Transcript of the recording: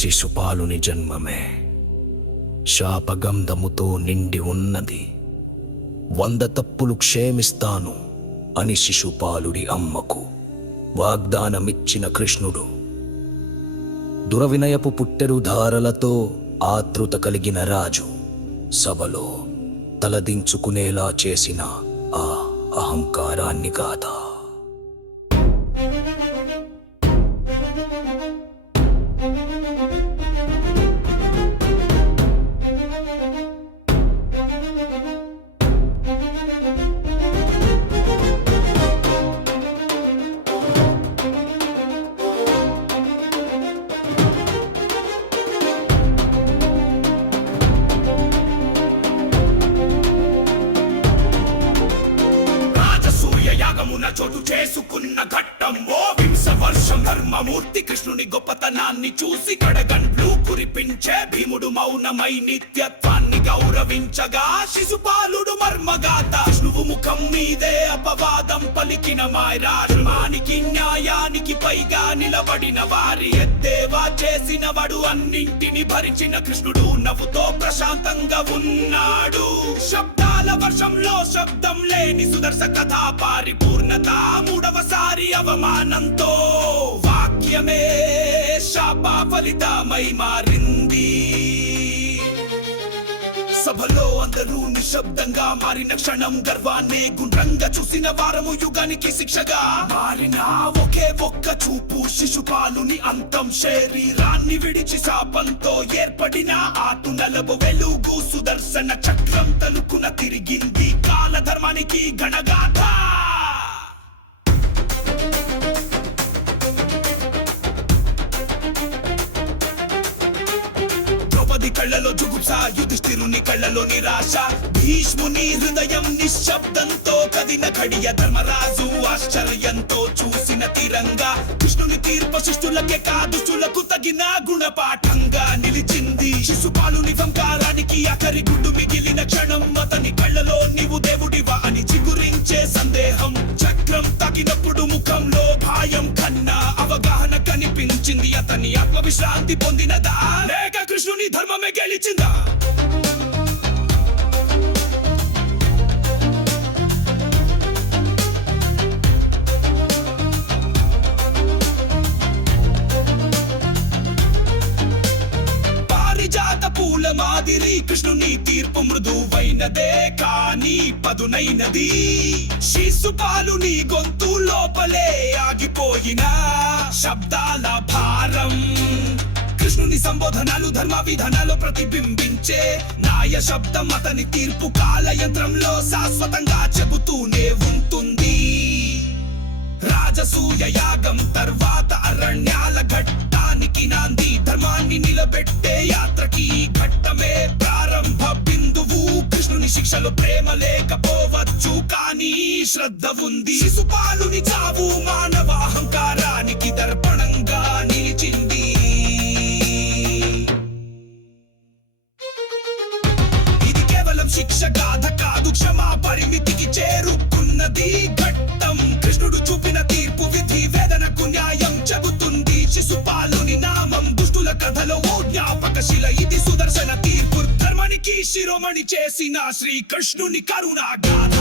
శిశుపాలుని జన్మమే శాపగంధముతో నిండి ఉన్నది. 100 తప్పులు క్షమిస్తాను అని శిశుపాలుడి అమ్మకు వాగ్దానమిచ్చిన కృష్ణుడు దురవినయపు పుట్టెరు ధారలతో ఆతృత కలిగిన రాజు సభలో తలదించుకునేలా చేసిన ఆ అహంకారాన్ని గాథ. చోటు చేసుకున్న ఘట్టం ఓ వింశ వర్షం ధర్మమూర్తి కృష్ణుని గొప్పతనాన్ని చూసి కడగండ్లు కురిపించే భీముడు మౌనమై నిత్యత్వాన్ని గౌరవించగా శిశుపాలుడు మర్మగాథ. విష్ణువు ముఖం మీదే అపవాదం పలికిన మాయరాజమానికి న్యాయానికి పైగా నిలబడిన వారి ఎద్దేవా చేసిన వాడు అన్నింటిని భరించిన కృష్ణుడు నవ్వుతో ప్రశాంతంగా ఉన్నాడు. శబ్దాల వర్షంలో శబ్దం లేని సుదర్శ కథ పరిపూర్ణత 3వసారి అవమానంతో వాక్యమే శాప ఫలితమై మారింది. సభలో అందరూ నిశ్శబ్దంగా మారిన క్షణం గర్వాన్నే గుండ్రంగా చూసిన వారము యుగానికి శిక్షగా మారిన ఒకే ఒక్క చూపు శిశుపాలుని అంతం. శరీరాన్ని విడిచి శాపంతో ఏర్పడిన ఆటు నలబు వెలుగు సుదర్శన చక్రం తలుకున తిరిగింది కాలధర్మానికి గణగాథ. కళ్ళలో జుగుప్స యుధిష్ఠిరుని కళ్ళలో నిరాశ భీష్ముని హృదయం నిశ్శబ్దంతో కదిన ఘడియ ధర్మరాజు ఆశ్చర్యంతో చూసిన తీరంగా కృష్ణుని తీర్పు శిష్టులకే కాదుష్టులకు తగిన గుణపాఠంగా నిలిచింది. శిశుపాలుని సంకారానికి ఆఖరి గుడ్డు మిగిలిన క్షణం అతని కళ్ళలో నీవు దేవుడివా అని చిగురించే సందేహం. చక్రం తగినప్పుడు ముఖంలో భయం కన్నా అవగాహన కనిపించింది. అతని ఆత్మవిశ్రాంతి పొందినదా లేక కృష్ణుని ధర్మమే గెలిచిందా? పారిజాత పూల మాదిరి కృష్ణుని తీర్పు మృదువైనదే కానీ పదునైనది. శిశుపాలుని గొంతు లోపలే ఆగిపోయిన శబ్దాల భారం కృష్ణుని సంబోధనాలు ధర్మ విధానాలు ప్రతిబింబించే న్యాయ శబ్దం అతని తీర్పు కాలయంత్రంలో శాశ్వతంగా చెబుతూనే ఉంటుంది. రాజసూయ యాగం తర్వాత అరణ్యాల ఘట్టానికి నాంది. ధర్మాన్ని నిలబెట్టే యాత్రకి ఘట్టమే ప్రారంభ బిందువు. కృష్ణుని శిక్షలో ప్రేమ లేకపోవచ్చు కానీ శ్రద్ధ ఉంది. శిశుపాలుని చావు మానవ అహంకారానికి దర్పణంగా నిలిచింది. శిక్ష గాథ కాదు క్షమా పరిమితికి చేరుకున్నది ఘట్టం. కృష్ణుడు చూపిన తీర్పు విధి వేదనకు న్యాయం చెబుతుంది. శిశుపాలుని నామం దుష్టుల కథలో ఓ జ్ఞాపకశిల. ఇది సుదర్శన తీర్పు ధర్మానికి శిరోమణి చేసిన శ్రీకృష్ణుని కరుణా గాథ.